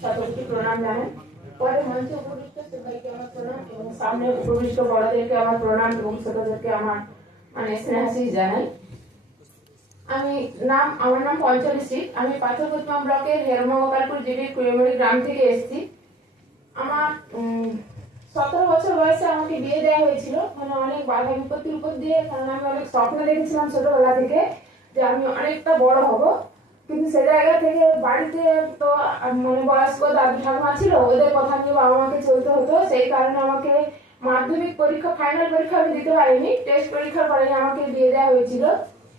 শতকোটি প্রণাম জানাই। পরে মঞ্চে উপবিষ্ট সবাইকে আমার প্রণাম এবং সামনে উপবিষ্ট বড়দেরকে আমার প্রণাম এবং ছোটদেরকে আমার স্নেহাশিস জানাই। আমার নাম পঞ্চলিশ্রী। আমি পাথরকুচমা ব্লকের হেরমগোপালপুর জিবির কুড়িমুড়ি গ্রাম থেকে এসেছি। আমার 17 বছর বয়সে আমাকে বিয়ে দেওয়া হয়েছিল, অনেক বাধা বিপত্তির উপর দিয়ে। কারণ আমি অনেক স্বপ্ন দেখেছিলাম ছোটবেলা থেকে যে আমি অনেকটা বড় হব, কিন্তু সে জায়গা থেকে বাড়িতে তো বয়স্ক দাদু ঠাকুমা ছিল, ওদের কথা নিয়ে বাবা মাকে চলতে হতো। সেই কারণে আমাকে মাধ্যমিক পরীক্ষা, ফাইনাল পরীক্ষা আমি দিতে পারিনি, টেস্ট পরীক্ষার পরে আমাকে বিয়ে দেওয়া হয়েছিল।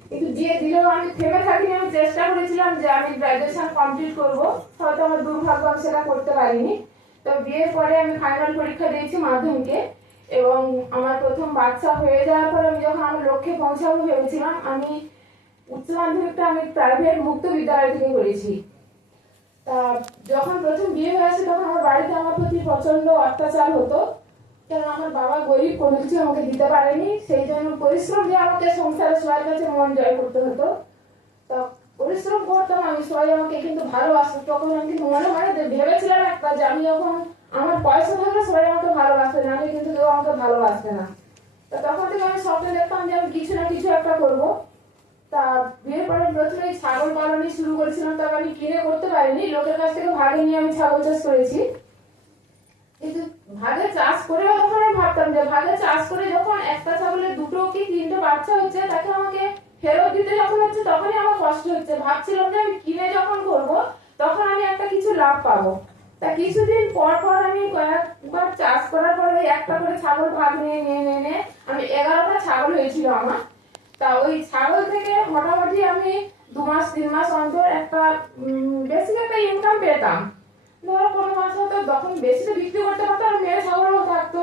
কিন্তু বিয়ে দিলেও আমি থেমে থাকিনি, আমি চেষ্টা করেছিলাম যে আমি গ্রাজুয়েশন কমপ্লিট করব। হয়তো আমার দুর্ভাগ্য, আমি সেটা করতে পারিনি। তো বিয়ের পরে আমি ফাইনাল পরীক্ষা দিয়েছি মাধ্যমিকে, এবং আমার প্রথম বাচ্চা হয়ে যাওয়ার পর আমি যখন আমার লক্ষ্যে পৌঁছাবো ভেবেছিলাম, আমি উচ্চ মাধ্যমিকটা আমি প্রাইভেট মুক্ত বিদ্যালয় থেকে করেছি। তা যখন প্রথম বিয়ে হয়ে আসে তখন আমার বাড়িতে আমার প্রতি প্রচন্ড অত্যাচার হতো, কারণ আমার বাবা গরিব, কোনো কিছু আমাকে দিতে পারেনি। সেই জন্য পরিশ্রম দিয়ে আমাকে সংসারে সবার কাছে মন জয় করতে হতো। তা পরিশ্রম করতাম আমি, সবাই আমাকে কিন্তু ভালোবাসতো। তখন আমি মনে ভেবেছিলাম একটা, যে আমি যখন আমার পয়সা থাকলে সবাই আমাকে ভালোবাসবে, নাহলে কিন্তু কেউ আমাকে ভালোবাসবে না। তা তখন থেকে আমি স্বপ্ন দেখতাম যে আমি কিছু না কিছু একটা করবো। তা বিয়ের পরে প্রথমে ছাগল পালনই শুরু করেছিলাম। তবে আমি কিনে করতে পারিনি, লোকের কাছ থেকে ভাগে নিয়ে আমি ছাগল চাষ করেছি। কিন্তু ভাগে চাষ করেও তখন আমি ভাবতাম যে ভাগে চাষ করে যখন একটা ছাগলের 2টো কি 3টে বাচ্চা হচ্ছে, তাকে আমাকে ফেরত দিতে যখন হচ্ছে তখনই আমার কষ্ট হচ্ছে। ভাবছিলাম যে আমি কিনে যখন করব তখন আমি একটা কিছু লাভ পাবো। তা কিছুদিন পর পর আমি কয়েকবার চাষ করার পরে একটা করে ছাগল ভাগ নিয়ে আমি 11টা ছাগল হয়েছিল আমার। তা ওই ছাগল থেকে মোটামুটি আমি 2 মাস 3 মাস অন্তর একটা বেসিক একটা ইনকাম পেতাম। ধরো কোনো মাস হতো তখন বেশি তো বিক্রি করতে পারতাম, মেয়ে ছাগলও থাকতো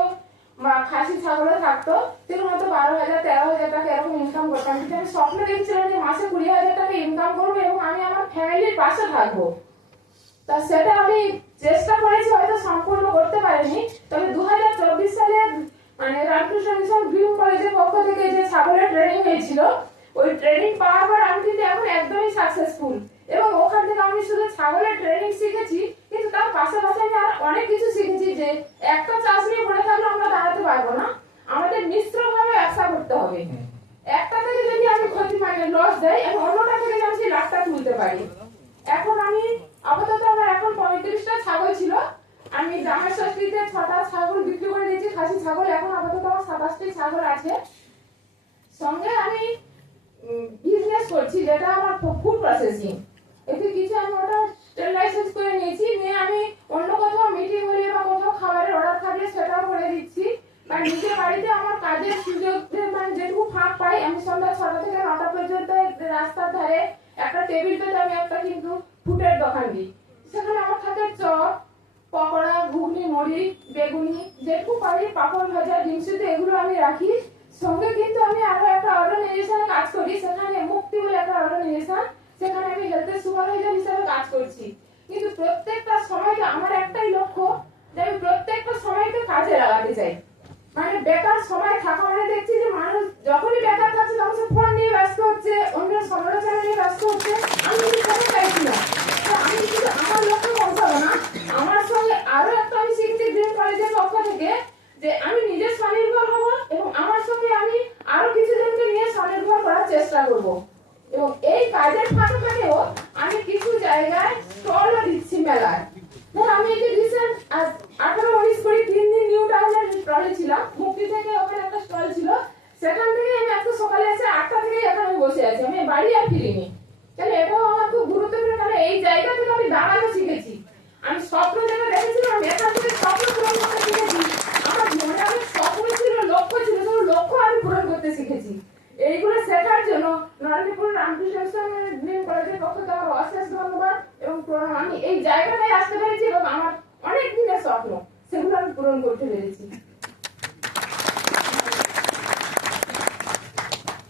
বা খাসি ছাগলও থাকতো, সেরকম হয়তো 12,000 13,000 টাকা এরকম ইনকাম করতাম। কিন্তু আমি স্বপ্ন দেখছিলাম যে মাসে 20,000 টাকা ইনকাম করবো এবং আমি আমার ফ্যামিলির পাশে থাকবো। তা সেটা আমি চেষ্টা করেছি, হয়তো সম্পূর্ণ করতে পারিনি। তবে 2024 সালে রামকৃষ্ণ মিশন গ্রিন কলেজের পক্ষ থেকে যে ছাগলের ট্রেনিং হয়েছিল, ওই ট্রেনিং পাওয়ার পর আমি কিন্তু এখন একদমই সাকসেসফুল। এবং ওখান থেকে আমি শুধু ছাগলের ট্রেনিং শিখেছি, কিন্তু তার পাশাপাশি আমি আর অনেক কিছু শিখেছি। যে একটা চাষ নিয়ে পড়ে থাকলে আমরা দাঁড়াতে পারবো না, আমাদের মিশ্রভাবে ব্যবসা করতে হবে। একটা থেকে যদি আমি ক্ষতি লস দেয়, আমি অন্যটা থেকে যেন সেই লাভটা তুলতে পারি। এখন আমি আপাতত আমার এখন 35টা ছাগল ছিল। আমি জামাই ষষ্ঠীতে 6টা ছাগল বিক্রি করে দিয়েছি, খাসি ছাগল। এখন আপাতত আমার 27টি ছাগল আছে। সঙ্গে আমি বিজনেস করছি, যেটা আমার ফুড প্রসেসিং। এতে কিছু আমি ওটা লাইসেন্স করে নিয়েছি, নিয়ে আমি অন্য কোথাও মিটিং হলে বা কোথাও খাবারের অর্ডার থাকলে সেটাও করে দিচ্ছি। বা নিজের বাড়িতে আমার কাজের সুযোগ যেটুকু ফাঁক পাই, আমি সন্ধ্যা 6টা থেকে 9টা পর্যন্ত রাস্তার ধারে একটা টেবিল পেতে আমি একটা কিন্তু ফুডের দোকান দিই। সেখানে আমার থাকে চপ, পকোড়া, ঘুগনি, মুড়ি, বেগুনি, যেটুকু পারি, পাপড় ভাজা, ডিম সিদ্ধ, এগুলো আমি রাখি। সঙ্গে কিন্তু আমি আরো একটা অর্গানাইজেশনে কাজ করি, সেখানে মুক্তি বলে একটা অর্গানাইজেশন, সেখানে আমি হেলথের সুপারভাইজার হিসেবে কাজ করছি। কিন্তু প্রত্যেকটা সময়কে আমার একটাই লক্ষ্য, যে আমি প্রত্যেকটা সময়কে কাজে লাগাতে চাই। বেকার সময় থাকা দেখছি যে মানুষ যখনই বেকার থাকছে তখন সে ফোন নিয়ে ব্যস্ত হচ্ছে, অন্য সমালোচনা নিয়ে ব্যস্ত হচ্ছে। আমি কিন্তু সেটা চাইছি না। আমি কিন্তু আমার লক্ষ্যে পৌঁছাবো না। আমার সঙ্গে আরো একটা আমি শিখছি গ্রিন কলেজের পক্ষ থেকে, যে আমি নিজে স্বনির্ভর হব এবং আমার সঙ্গে আমি আরো কিছু জনকে নিয়ে স্বনির্ভর করার চেষ্টা করব। এবং এই কাজের ফাঁকে ফাঁকেও আমি কিছু জায়গায় স্টলও দিচ্ছি মেলায়। আমি এই যে রিসেন্ট 18-19-20 3 দিন নিউ টাউনের স্টলে ছিলাম, মুক্তি থেকে ওখানে একটা স্টল ছিল। সেখান থেকে আমি আজকে সকালে এসে 8টা থেকে এখানে বসে আছি, আমি বাড়ি আর ফিরিনি। কেন এটাও আমার খুব গুরুত্বপূর্ণ, কারণ এই জায়গা থেকে আমি দাঁড়ানো শিখেছি। আমি স্বপ্ন যেটা দেখেছিলাম, আমি এখান থেকে স্বপ্ন পূরণ করতে শিখেছি। আমার মনে অনেক স্বপ্ন ছিল, লক্ষ্য ছিল, সেই লক্ষ্য আমি পূরণ করতে শিখেছি। এইগুলো শেখার জন্য নরেন্দ্রপুর রামকৃষ্ণ গ্রিন কলেজের পক্ষ থেকে আমার অশেষ ধন্যবাদ এবং প্রণাম। আমি এই জায়গাটায় আসতে পেরেছি এবং আমার অনেক দিনের স্বপ্ন সেগুলো আমি পূরণ করতে পেরেছি।